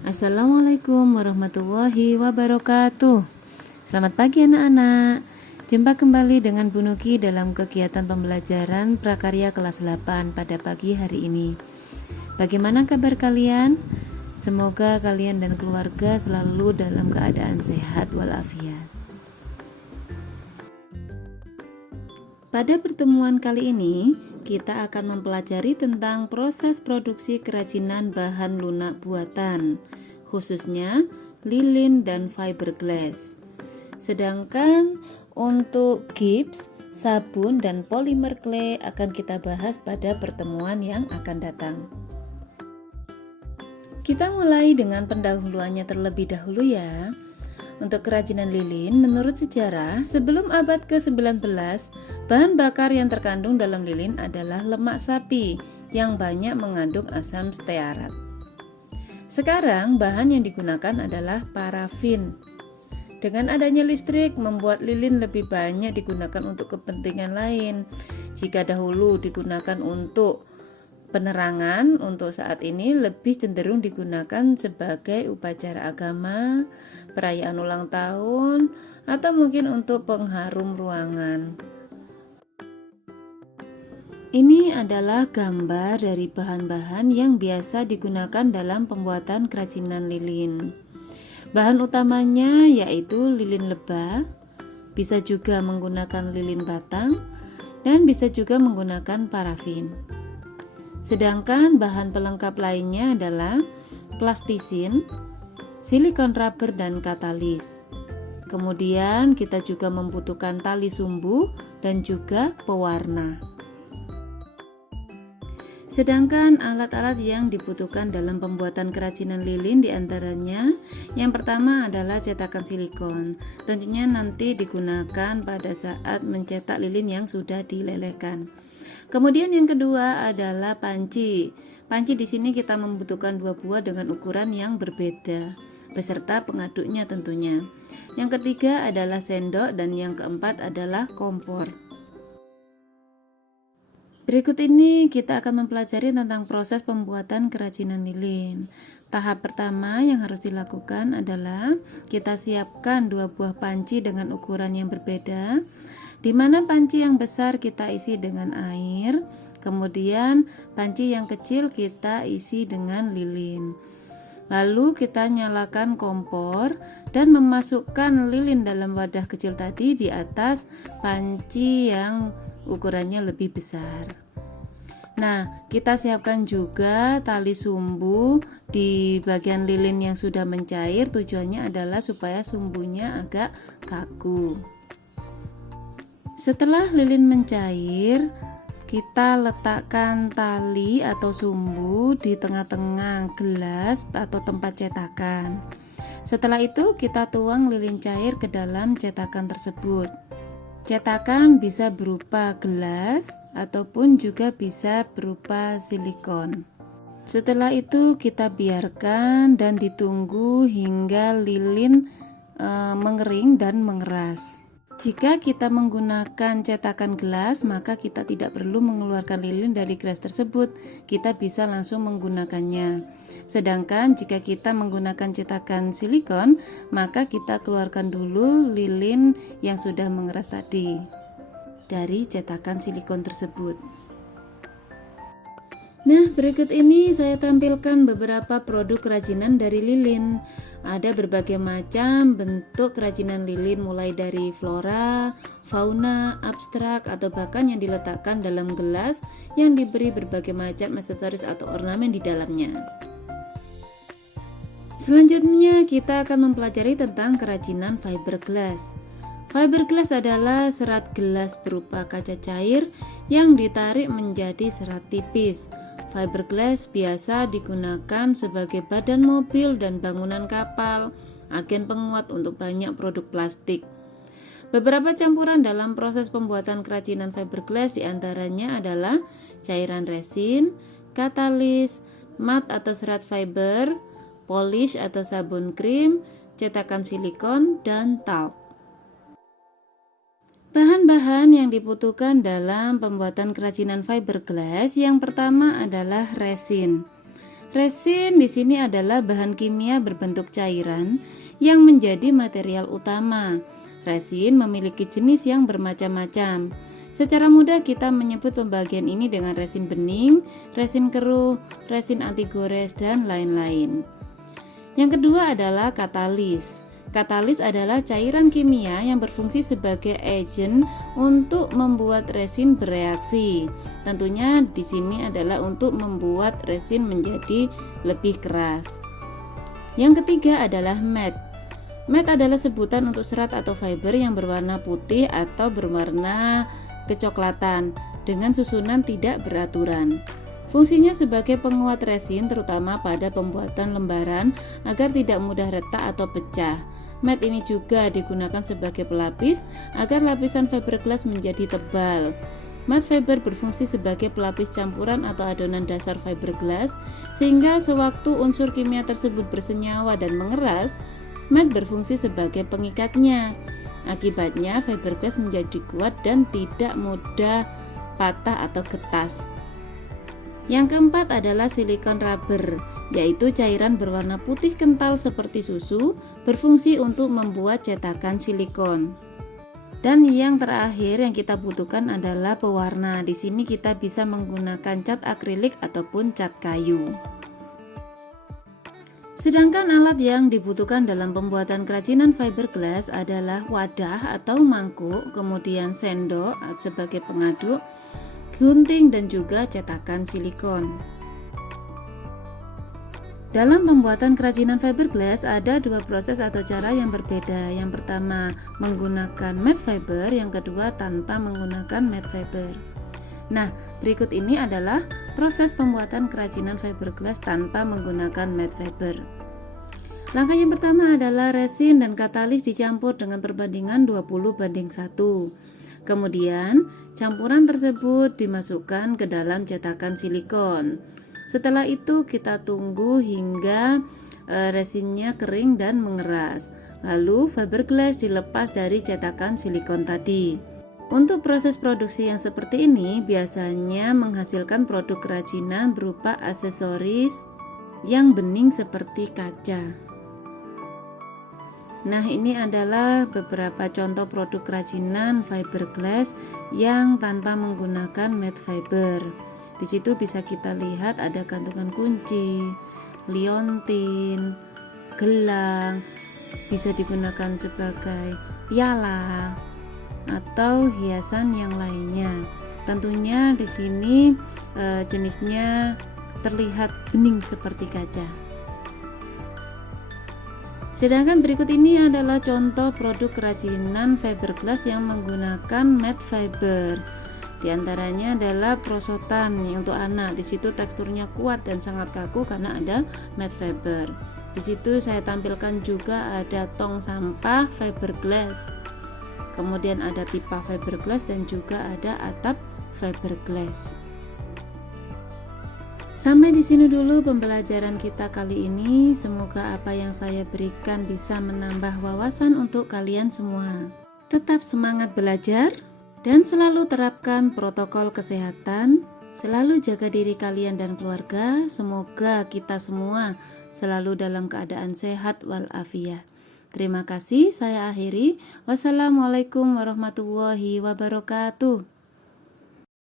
Assalamualaikum warahmatullahi wabarakatuh. Selamat pagi anak-anak. Jumpa kembali dengan Bu Nuki dalam kegiatan pembelajaran prakarya kelas 8 pada pagi hari ini. Bagaimana kabar kalian? Semoga kalian dan keluarga selalu dalam keadaan sehat walafiat. Pada pertemuan kali ini, kita akan mempelajari tentang proses produksi kerajinan bahan lunak buatan, khususnya lilin dan fiberglass. Sedangkan untuk gips, sabun, dan polimer clay akan kita bahas pada pertemuan yang akan datang. Kita mulai dengan pendahuluannya terlebih dahulu ya. Untuk kerajinan lilin, menurut sejarah, sebelum abad ke-19, bahan bakar yang terkandung dalam lilin adalah lemak sapi yang banyak mengandung asam stearat. Sekarang, bahan yang digunakan adalah parafin. Dengan adanya listrik, membuat lilin lebih banyak digunakan untuk kepentingan lain. Jika dahulu digunakan untuk penerangan, untuk saat ini lebih cenderung digunakan sebagai upacara agama, perayaan ulang tahun, atau mungkin untuk pengharum ruangan. Ini adalah gambar dari bahan-bahan yang biasa digunakan dalam pembuatan kerajinan lilin. Bahan utamanya yaitu lilin lebah, bisa juga menggunakan lilin batang, dan bisa juga menggunakan parafin. Sedangkan bahan pelengkap lainnya adalah plastisin, silikon rubber, dan katalis. Kemudian kita juga membutuhkan tali sumbu dan juga pewarna. Sedangkan alat-alat yang dibutuhkan dalam pembuatan kerajinan lilin diantaranya yang pertama adalah cetakan silikon. Tentunya nanti digunakan pada saat mencetak lilin yang sudah dilelehkan. Kemudian yang kedua adalah panci. Panci di sini kita membutuhkan 2 buah dengan ukuran yang berbeda, beserta pengaduknya tentunya. Yang ketiga adalah sendok dan yang keempat adalah kompor. Berikut ini kita akan mempelajari tentang proses pembuatan kerajinan lilin. Tahap pertama yang harus dilakukan adalah kita siapkan 2 buah panci dengan ukuran yang berbeda, di mana panci yang besar kita isi dengan air, kemudian panci yang kecil kita isi dengan lilin. Lalu kita nyalakan kompor dan memasukkan lilin dalam wadah kecil tadi di atas panci yang ukurannya lebih besar. Nah, kita siapkan juga tali sumbu di bagian lilin yang sudah mencair. Tujuannya adalah supaya sumbunya agak kaku. Setelah lilin mencair, kita letakkan tali atau sumbu di tengah-tengah gelas atau tempat cetakan. Setelah itu kita tuang lilin cair ke dalam cetakan tersebut. Cetakan bisa berupa gelas ataupun juga bisa berupa silikon. Setelah itu kita biarkan dan ditunggu hingga lilin mengering dan mengeras. Jika kita menggunakan cetakan gelas, maka kita tidak perlu mengeluarkan lilin dari gelas tersebut. Kita bisa langsung menggunakannya. Sedangkan jika kita menggunakan cetakan silikon, maka kita keluarkan dulu lilin yang sudah mengeras tadi dari cetakan silikon tersebut. Nah, berikut ini saya tampilkan beberapa produk kerajinan dari lilin. Ada berbagai macam bentuk kerajinan lilin, mulai dari flora, fauna, abstrak, atau bahkan yang diletakkan dalam gelas yang diberi berbagai macam aksesoris atau ornamen di dalamnya. Selanjutnya kita akan mempelajari tentang kerajinan fiberglass. Fiberglass adalah serat gelas berupa kaca cair yang ditarik menjadi serat tipis. Fiberglass biasa digunakan sebagai badan mobil dan bangunan kapal, agen penguat untuk banyak produk plastik. Beberapa campuran dalam proses pembuatan kerajinan fiberglass diantaranya adalah cairan resin, katalis, mat atau serat fiber, polish atau sabun krim, cetakan silikon, dan talc. Bahan-bahan yang dibutuhkan dalam pembuatan kerajinan fiberglass yang pertama adalah resin. Resin di sini adalah bahan kimia berbentuk cairan yang menjadi material utama. Resin memiliki jenis yang bermacam-macam. Secara mudah kita menyebut pembagian ini dengan resin bening, resin keruh, resin anti gores, dan lain-lain. Yang kedua adalah katalis. Katalis adalah cairan kimia yang berfungsi sebagai agen untuk membuat resin bereaksi. Tentunya di sini adalah untuk membuat resin menjadi lebih keras. Yang ketiga adalah matte. Matte adalah sebutan untuk serat atau fiber yang berwarna putih atau berwarna kecoklatan dengan susunan tidak beraturan. Fungsinya sebagai penguat resin terutama pada pembuatan lembaran agar tidak mudah retak atau pecah. Matte ini juga digunakan sebagai pelapis agar lapisan fiberglass menjadi tebal. Matte fiber berfungsi sebagai pelapis campuran atau adonan dasar fiberglass sehingga sewaktu unsur kimia tersebut bersenyawa dan mengeras, matte berfungsi sebagai pengikatnya. Akibatnya fiberglass menjadi kuat dan tidak mudah patah atau getas. Yang keempat adalah silikon rubber, yaitu cairan berwarna putih kental seperti susu, berfungsi untuk membuat cetakan silikon. Dan yang terakhir yang kita butuhkan adalah pewarna. Di sini kita bisa menggunakan cat akrilik ataupun cat kayu. Sedangkan alat yang dibutuhkan dalam pembuatan kerajinan fiberglass adalah wadah atau mangkuk, kemudian sendok sebagai pengaduk, gunting, dan juga cetakan silikon. Dalam pembuatan kerajinan fiberglass ada dua proses atau cara yang berbeda. Yang pertama menggunakan matte fiber, yang kedua tanpa menggunakan matte fiber. Nah, berikut ini adalah proses pembuatan kerajinan fiberglass tanpa menggunakan matte fiber. Langkah yang pertama adalah resin dan katalis dicampur dengan perbandingan 20:1. Kemudian, campuran tersebut dimasukkan ke dalam cetakan silikon. Setelah itu kita tunggu hingga resinnya kering dan mengeras. Lalu fiberglass dilepas dari cetakan silikon tadi. Untuk proses produksi yang seperti ini biasanya menghasilkan produk kerajinan berupa aksesoris yang bening seperti kaca. Nah, ini adalah beberapa contoh produk kerajinan fiberglass yang tanpa menggunakan matte fiber. Di situ bisa kita lihat ada gantungan kunci, liontin, gelang, bisa digunakan sebagai piala atau hiasan yang lainnya. Tentunya di sini jenisnya terlihat bening seperti kaca. Sedangkan berikut ini adalah contoh produk kerajinan fiberglass yang menggunakan matte fiber. Di antaranya adalah perosotan untuk anak. Di situ teksturnya kuat dan sangat kaku karena ada matte fiber. Di situ saya tampilkan juga ada tong sampah fiberglass. Kemudian ada pipa fiberglass dan juga ada atap fiberglass. Sampai di sini dulu pembelajaran kita kali ini. Semoga apa yang saya berikan bisa menambah wawasan untuk kalian semua. Tetap semangat belajar dan selalu terapkan protokol kesehatan. Selalu jaga diri kalian dan keluarga. Semoga kita semua selalu dalam keadaan sehat walafiat. Terima kasih, saya akhiri. Wassalamualaikum warahmatullahi wabarakatuh.